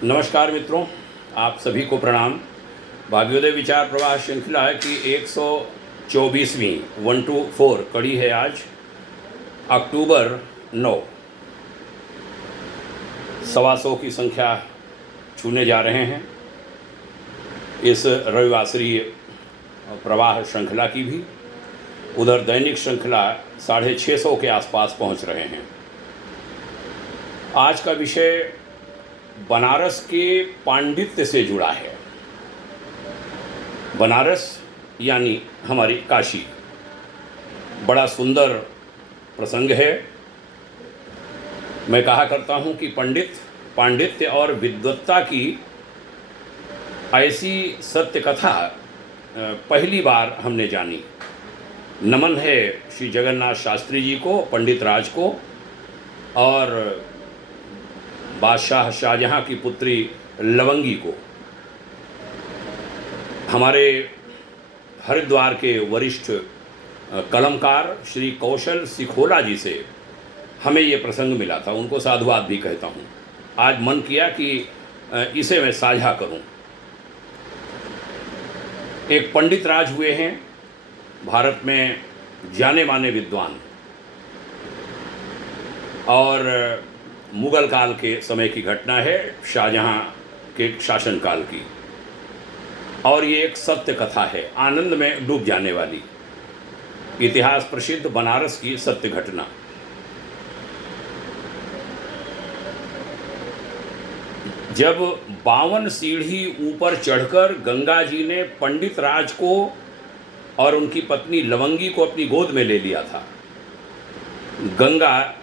नमस्कार मित्रों, आप सभी को प्रणाम। भाग्योदय विचार प्रवाह श्रृंखला की 124वीं 124 कड़ी है। आज अक्टूबर 9, 125 की संख्या छूने जा रहे हैं इस रविवासरीय प्रवाह श्रृंखला की भी। उधर दैनिक श्रृंखला 650 के आसपास पहुंच रहे हैं। आज का विषय बनारस के पांडित्य से जुड़ा है। बनारस यानी हमारी काशी बड़ा सुंदर प्रसंग है। मैं कहा करता हूँ कि पांडित्य और विद्वत्ता की ऐसी सत्य कथा पहली बार हमने जानी। नमन है श्री जगन्नाथ शास्त्री जी को, पंडित राज को, और बादशाह शाहजहाँ की पुत्री लवंगी को। हमारे हरिद्वार के वरिष्ठ कलमकार श्री कौशल सिखोला जी से हमें ये प्रसंग मिला था। उनको साधुवाद भी कहता हूँ। आज मन किया कि इसे मैं साझा करूँ। एक पंडित राज हुए हैं भारत में, जाने माने विद्वान, और मुगल काल के समय की घटना है, शाहजहाँ के शासनकाल की। और ये एक सत्य कथा है, आनंद में डूब जाने वाली, इतिहास प्रसिद्ध बनारस की सत्य घटना। जब 52 सीढ़ी ऊपर चढ़कर गंगा जी ने पंडित राज को और उनकी पत्नी लवंगी को अपनी गोद में ले लिया था, गंगा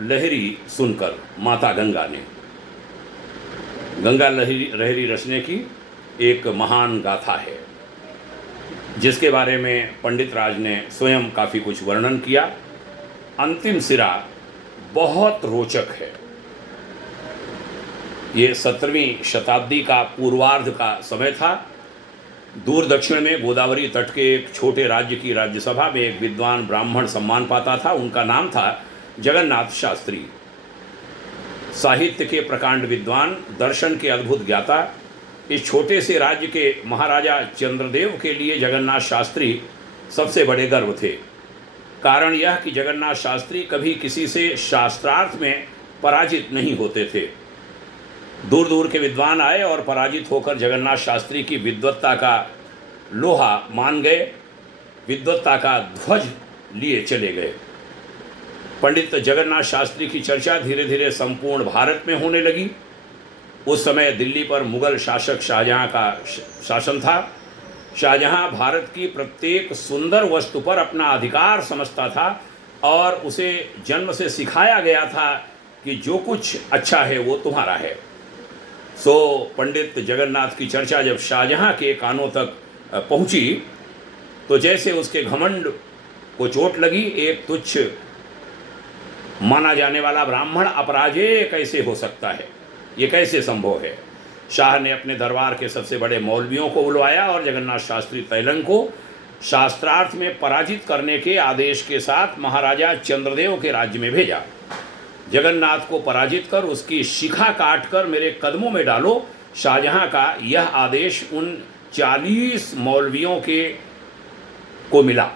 लहरी सुनकर माता गंगा ने, गंगा लहरी रचने की एक महान गाथा है, जिसके बारे में पंडित राज ने स्वयं काफ़ी कुछ वर्णन किया। अंतिम सिरा बहुत रोचक है। ये 17वीं शताब्दी का पूर्वार्ध का समय था। दूर दक्षिण में गोदावरी तट के एक छोटे राज्य की राज्यसभा में एक विद्वान ब्राह्मण सम्मान पाता था। उनका नाम था जगन्नाथ शास्त्री। साहित्य के प्रकांड विद्वान, दर्शन के अद्भुत ज्ञाता, इस छोटे से राज्य के महाराजा चंद्रदेव के लिए जगन्नाथ शास्त्री सबसे बड़े गर्व थे। कारण यह कि जगन्नाथ शास्त्री कभी किसी से शास्त्रार्थ में पराजित नहीं होते थे। दूर दूर के विद्वान आए और पराजित होकर जगन्नाथ शास्त्री की विद्वत्ता का लोहा मान गए, विद्वत्ता का ध्वज लिए चले गए। पंडित जगन्नाथ शास्त्री की चर्चा धीरे धीरे संपूर्ण भारत में होने लगी। उस समय दिल्ली पर मुगल शासक शाहजहाँ का शासन था। शाहजहाँ भारत की प्रत्येक सुंदर वस्तु पर अपना अधिकार समझता था और उसे जन्म से सिखाया गया था कि जो कुछ अच्छा है वो तुम्हारा है। सो पंडित जगन्नाथ की चर्चा जब शाहजहाँ के कानों तक पहुँची तो जैसे उसके घमंड को चोट लगी। एक तुच्छ माना जाने वाला ब्राह्मण अपराजेय कैसे हो सकता है, ये कैसे संभव है। शाह ने अपने दरबार के सबसे बड़े मौलवियों को बुलवाया और जगन्नाथ शास्त्री तैलंग को शास्त्रार्थ में पराजित करने के आदेश के साथ महाराजा चंद्रदेव के राज्य में भेजा। जगन्नाथ को पराजित कर उसकी शिखा काट कर मेरे कदमों में डालो, शाहजहाँ का यह आदेश उन 40 मौलवियों को मिला।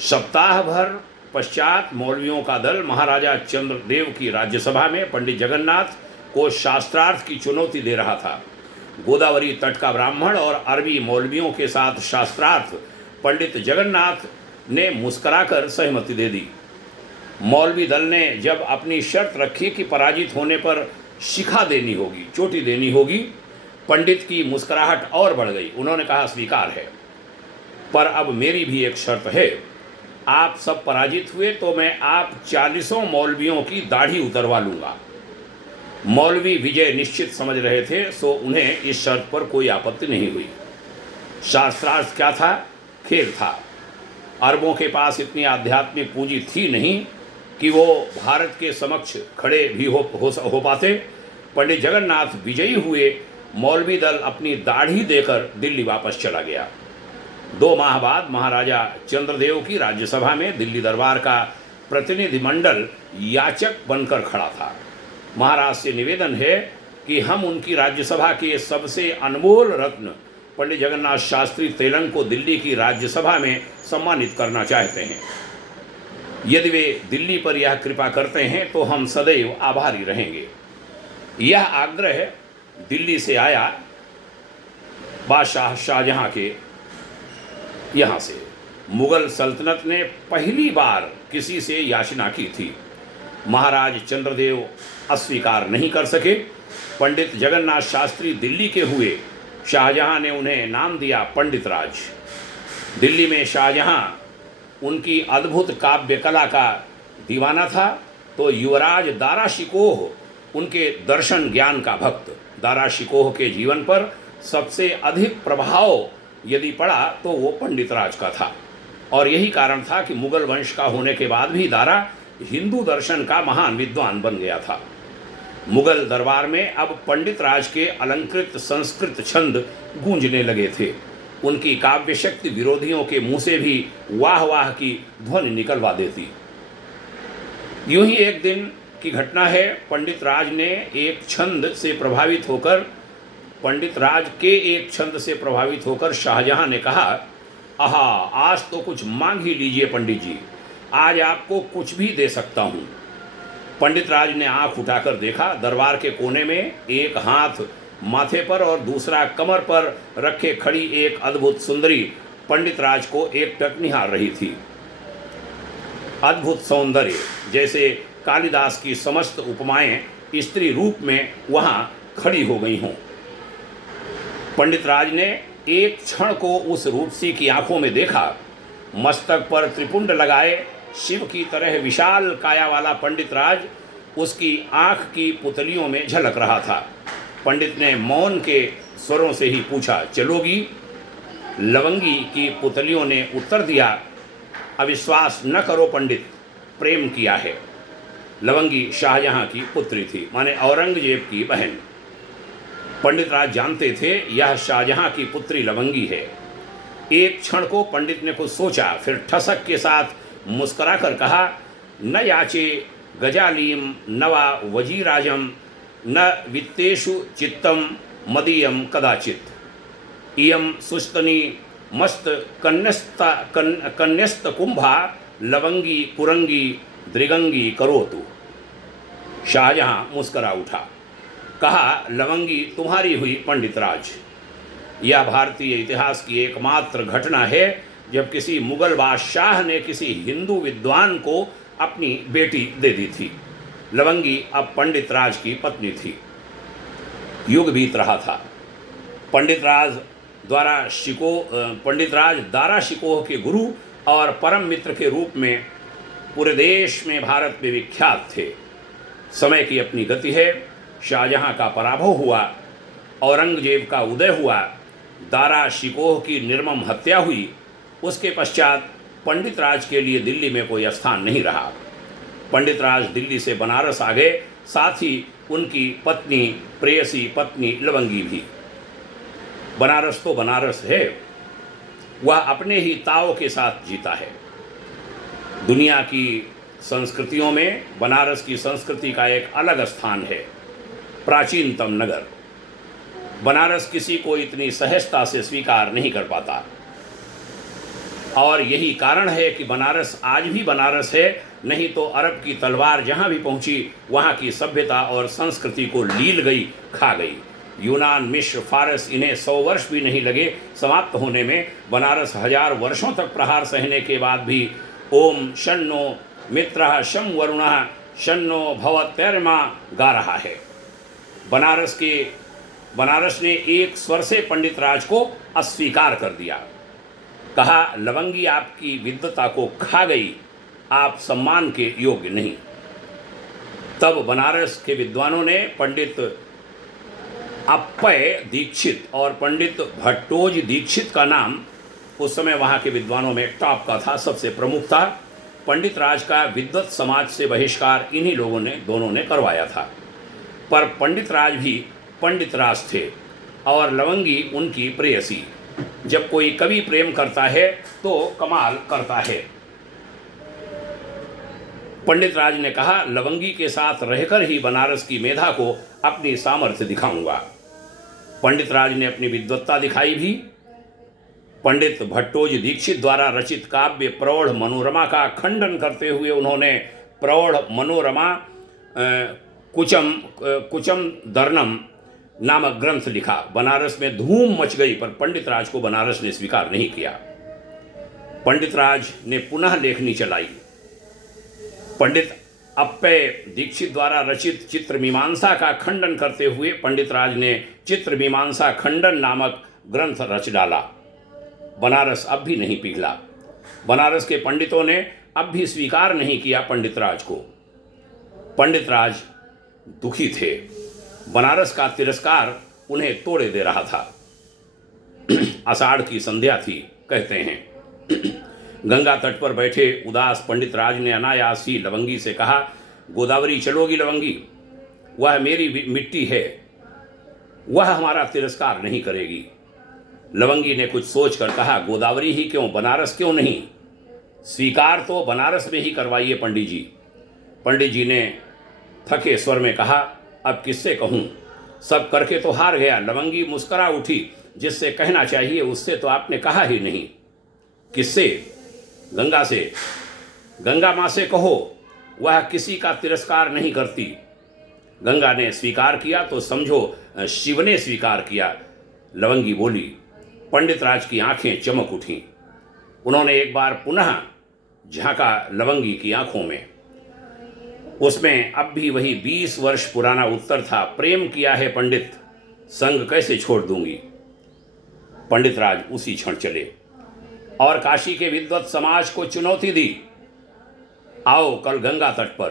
सप्ताह भर पश्चात मौलवियों का दल महाराजा चंद्रदेव की राज्यसभा में पंडित जगन्नाथ को शास्त्रार्थ की चुनौती दे रहा था। गोदावरी तट का ब्राह्मण और अरबी मौलवियों के साथ शास्त्रार्थ पंडित जगन्नाथ ने मुस्कुराकर सहमति दे दी। मौलवी दल ने जब अपनी शर्त रखी कि पराजित होने पर शिखा देनी होगी, चोटी देनी होगी, पंडित की मुस्कुराहट और बढ़ गई। उन्होंने कहा, स्वीकार है, पर अब मेरी भी एक शर्त है। आप सब पराजित हुए तो मैं आप 40 मौलवियों की दाढ़ी उतरवा लूँगा। मौलवी विजय निश्चित समझ रहे थे, सो उन्हें इस शर्त पर कोई आपत्ति नहीं हुई। शास्त्रार्थ क्या था? खेल था। अरबों के पास इतनी आध्यात्मिक पूंजी थी नहीं कि वो भारत के समक्ष खड़े भी हो पाते। पंडित जगन्नाथ विजयी हुए। मौलवी दल अपनी दाढ़ी देकर दिल्ली वापस चला गया। 2 माह बाद महाराजा चंद्रदेव की राज्यसभा में दिल्ली दरबार का प्रतिनिधिमंडल याचक बनकर खड़ा था। महाराज से निवेदन है कि हम उनकी राज्यसभा के सबसे अनमोल रत्न पंडित जगन्नाथ शास्त्री तेलंग को दिल्ली की राज्यसभा में सम्मानित करना चाहते हैं। यदि वे दिल्ली पर यह कृपा करते हैं तो हम सदैव आभारी रहेंगे। यह आग्रह दिल्ली से आया बादशाह शाहजहां के यहाँ से। मुगल सल्तनत ने पहली बार किसी से याचना की थी। महाराज चंद्रदेव अस्वीकार नहीं कर सके। पंडित जगन्नाथ शास्त्री दिल्ली के हुए शाहजहां ने उन्हें नाम दिया पंडित राज। दिल्ली में शाहजहां उनकी अद्भुत काव्य कला का दीवाना था, तो युवराज दारा शिकोह उनके दर्शन ज्ञान का भक्त। दारा शिकोह के जीवन पर सबसे अधिक प्रभाव यदि पड़ा तो वो पंडित राज का था, और यही कारण था कि मुगल वंश का होने के बाद भी दारा हिंदू दर्शन का महान विद्वान बन गया था। मुगल दरबार में अब पंडित राज के अलंकृत संस्कृत छंद गूंजने लगे थे। उनकी काव्य शक्ति विरोधियों के मुंह से भी वाह वाह की ध्वनि निकलवा देती। यूं ही एक दिन की घटना है। पंडित राज के एक छंद से प्रभावित होकर शाहजहां ने कहा, आहा, आज तो कुछ मांग ही लीजिए पंडित जी, आज आपको कुछ भी दे सकता हूँ। पंडित राज ने आंख उठाकर देखा। दरबार के कोने में एक हाथ माथे पर और दूसरा कमर पर रखे खड़ी एक अद्भुत सुंदरी पंडित राज को एकटक निहार रही थी। अद्भुत सौंदर्य, जैसे कालिदास की समस्त उपमाएं स्त्री रूप में वहां खड़ी हो गई हों। पंडित राज ने एक क्षण को उस रूपसी की आंखों में देखा। मस्तक पर त्रिपुंड लगाए शिव की तरह विशाल काया वाला पंडित राज उसकी आंख की पुतलियों में झलक रहा था। पंडित ने मौन के स्वरों से ही पूछा, चलोगी? लवंगी की पुतलियों ने उत्तर दिया, अविश्वास न करो पंडित, प्रेम किया है। लवंगी शाहजहां की पुत्री थी, माने औरंगजेब की बहन। पंडित राज जानते थे यह शाहजहां की पुत्री लवंगी है। एक क्षण को पंडित ने कुछ सोचा, फिर ठसक के साथ मुस्कुराकर कहा, न याचे गजालीम नवा वजीराजम न वित्तेषु चित्तम मदीयम कदाचित इयम सुस्तनी मस्त कन्यस्त कुंभा लवंगी कुरंगी दृगंगी करोतु। शाहजहां मुस्करा उठा, कहा, लवंगी तुम्हारी हुई पंडित राज। यह भारतीय इतिहास की एकमात्र घटना है जब किसी मुगल बादशाह ने किसी हिंदू विद्वान को अपनी बेटी दे दी थी। लवंगी अब पंडित राज की पत्नी थी। युग बीत रहा था। पंडित राज दारा शिकोह के गुरु और परम मित्र के रूप में पूरे देश में भारत में विख्यात थे। समय की अपनी गति है। शाहजहां का पराभव हुआ, औरंगजेब का उदय हुआ, दारा शिकोह की निर्मम हत्या हुई। उसके पश्चात पंडित राज के लिए दिल्ली में कोई स्थान नहीं रहा। पंडित राज दिल्ली से बनारस आ गए, साथ ही उनकी पत्नी, प्रेयसी पत्नी लवंगी भी। बनारस तो बनारस है, वह अपने ही ताव के साथ जीता है। दुनिया की संस्कृतियों में बनारस की संस्कृति का एक अलग स्थान है। प्राचीनतम नगर बनारस किसी को इतनी सहजता से स्वीकार नहीं कर पाता, और यही कारण है कि बनारस आज भी बनारस है। नहीं तो अरब की तलवार जहाँ भी पहुँची वहाँ की सभ्यता और संस्कृति को लील गई, खा गई। यूनान, मिस्र, फारस, इन्हें 100 वर्ष भी नहीं लगे समाप्त होने में। बनारस 1000 वर्षों तक प्रहार सहने के बाद भी ओम शन्नो मित्रः शं वरुणः शन्नो भवत्यर्मा गा रहा है। बनारस ने एक स्वर से पंडित राज को अस्वीकार कर दिया। कहा, लवंगी आपकी विद्वता को खा गई, आप सम्मान के योग्य नहीं। तब बनारस के विद्वानों ने पंडित अप्पय दीक्षित और पंडित भट्टोज दीक्षित का नाम उस समय वहाँ के विद्वानों में टॉप का था, सबसे प्रमुख था। पंडित राज का विद्वत समाज से बहिष्कार इन्हीं दोनों ने करवाया था। पर पंडित राज भी पंडित राज थे और लवंगी उनकी प्रेयसी। जब कोई कवि प्रेम करता है तो कमाल करता है। पंडित राज ने कहा, लवंगी के साथ रहकर ही बनारस की मेधा को अपनी सामर्थ्य दिखाऊंगा। पंडित राज ने अपनी विद्वत्ता दिखाई भी। पंडित भट्टोजी दीक्षित द्वारा रचित काव्य प्रौढ़ मनोरमा का खंडन करते हुए उन्होंने प्रौढ़ मनोरमा कुचम कुचम दर्नम नामक ग्रंथ लिखा। बनारस में धूम मच गई, पर पंडित राज को बनारस ने स्वीकार नहीं किया। पंडित राज ने पुनः लेखनी चलाई। पंडित अप्पय दीक्षित द्वारा रचित चित्रमीमांसा का खंडन करते हुए पंडित राज ने चित्रमीमांसा खंडन नामक ग्रंथ रच डाला। बनारस अब भी नहीं पिघला। बनारस के पंडितों ने अब भी स्वीकार नहीं किया पंडित राज को। पंडित राज दुखी थे। बनारस का तिरस्कार उन्हें तोड़े दे रहा था। आषाढ़ की संध्या थी, कहते हैं। गंगा तट पर बैठे उदास पंडित राज ने अनायास ही लवंगी से कहा, गोदावरी चलोगी लवंगी? वह मेरी मिट्टी है, वह हमारा तिरस्कार नहीं करेगी। लवंगी ने कुछ सोचकर कहा, गोदावरी ही क्यों, बनारस क्यों नहीं? स्वीकार तो बनारस में ही करवाइए पंडित जी। पंडित जी ने थके स्वर में कहा, अब किससे कहूँ, सब करके तो हार गया। लवंगी मुस्करा उठी, जिससे कहना चाहिए उससे तो आपने कहा ही नहीं। किससे? गंगा से। गंगा माँ से कहो, वह किसी का तिरस्कार नहीं करती। गंगा ने स्वीकार किया तो समझो शिव ने स्वीकार किया। लवंगी बोली। पंडित राज की आंखें चमक उठीं। उन्होंने एक बार पुनः झांका लवंगी की आंखों में। उसमें अब भी वही 20 वर्ष पुराना उत्तर था, प्रेम किया है पंडित, संग कैसे छोड़ दूंगी। पंडित राज उसी क्षण चले और काशी के विद्वत समाज को चुनौती दी, आओ कल गंगा तट पर।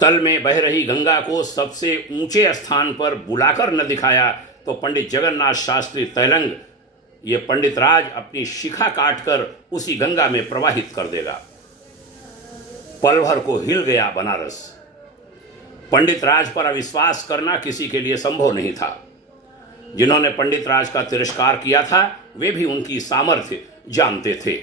तल में बह रही गंगा को सबसे ऊंचे स्थान पर बुलाकर न दिखाया तो पंडित जगन्नाथ शास्त्री तैलंग, ये पंडित राज अपनी शिखा काटकर उसी गंगा में प्रवाहित कर देगा। पल भर को हिल गया बनारस। पंडित राज पर अविश्वास करना किसी के लिए संभव नहीं था। जिन्होंने पंडित राज का तिरस्कार किया था वे भी उनकी सामर्थ्य जानते थे।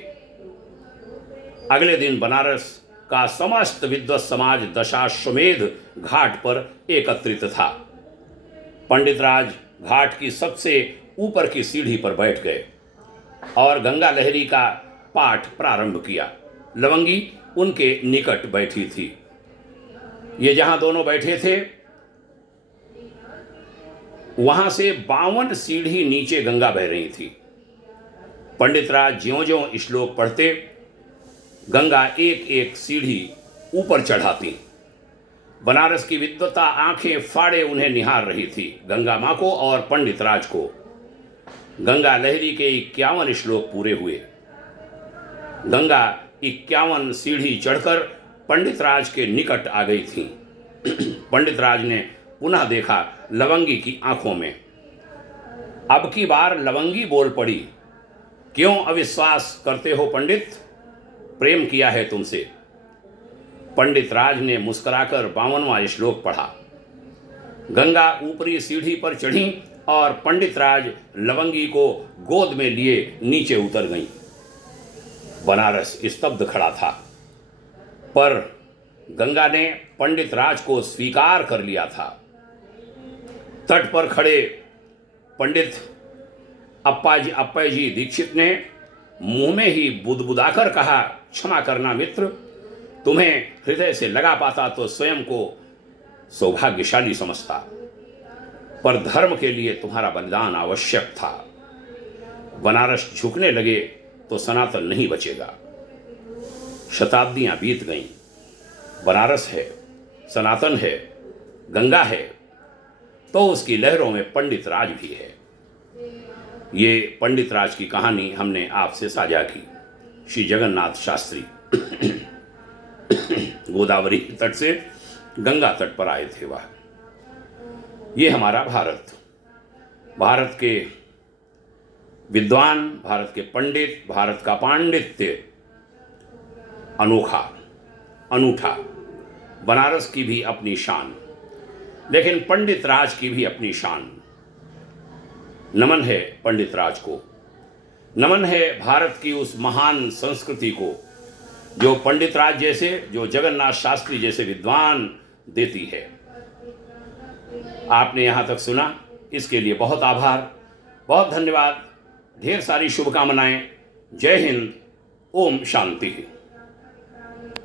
अगले दिन बनारस का समस्त विद्वत समाज दशाश्वमेध घाट पर एकत्रित था। पंडित राज घाट की सबसे ऊपर की सीढ़ी पर बैठ गए और गंगा लहरी का पाठ प्रारंभ किया। लवंगी उनके निकट बैठी थी। ये जहां दोनों बैठे थे वहां से 52 सीढ़ी नीचे गंगा बह रही थी। पंडित राज ज्यों-ज्यों श्लोक पढ़ते गंगा एक एक सीढ़ी ऊपर चढ़ाती। बनारस की विद्वता आंखें फाड़े उन्हें निहार रही थी, गंगा मां को और पंडित राज को। गंगा लहरी के 51 श्लोक पूरे हुए। गंगा 51 सीढ़ी चढ़कर पंडित राज के निकट आ गई थी। पंडित राज ने पुनः देखा लवंगी की आंखों में। अब की बार लवंगी बोल पड़ी, क्यों अविश्वास करते हो पंडित, प्रेम किया है तुमसे। पंडित राज ने मुस्कुराकर 52वां श्लोक पढ़ा। गंगा ऊपरी सीढ़ी पर चढ़ी और पंडित राज लवंगी को गोद में लिए नीचे उतर गईं। बनारस स्तब्ध खड़ा था, पर गंगा ने पंडित राज को स्वीकार कर लिया था। तट पर खड़े पंडित अप्पय जी दीक्षित ने मुंह में ही बुदबुदाकर कहा, क्षमा करना मित्र, तुम्हें हृदय से लगा पाता तो स्वयं को सौभाग्यशाली समझता, पर धर्म के लिए तुम्हारा बलिदान आवश्यक था। बनारस झुकने लगे तो सनातन नहीं बचेगा। शताब्दियां बीत गईं। बनारस है, सनातन है, गंगा है, तो उसकी लहरों में पंडित राज भी है। ये पंडित राज की कहानी हमने आपसे साझा की। श्री जगन्नाथ शास्त्री गोदावरी तट से गंगा तट पर आए थे। वह ये हमारा भारत, भारत के विद्वान, भारत के पंडित, भारत का पांडित्य अनोखा अनूठा। बनारस की भी अपनी शान, लेकिन पंडित राज की भी अपनी शान। नमन है पंडित राज को, नमन है भारत की उस महान संस्कृति को जो पंडित राज जैसे, जो जगन्नाथ शास्त्री जैसे विद्वान देती है। आपने यहाँ तक सुना, इसके लिए बहुत आभार, बहुत धन्यवाद, ढेर सारी शुभकामनाएं। जय हिंद। ओम शांति।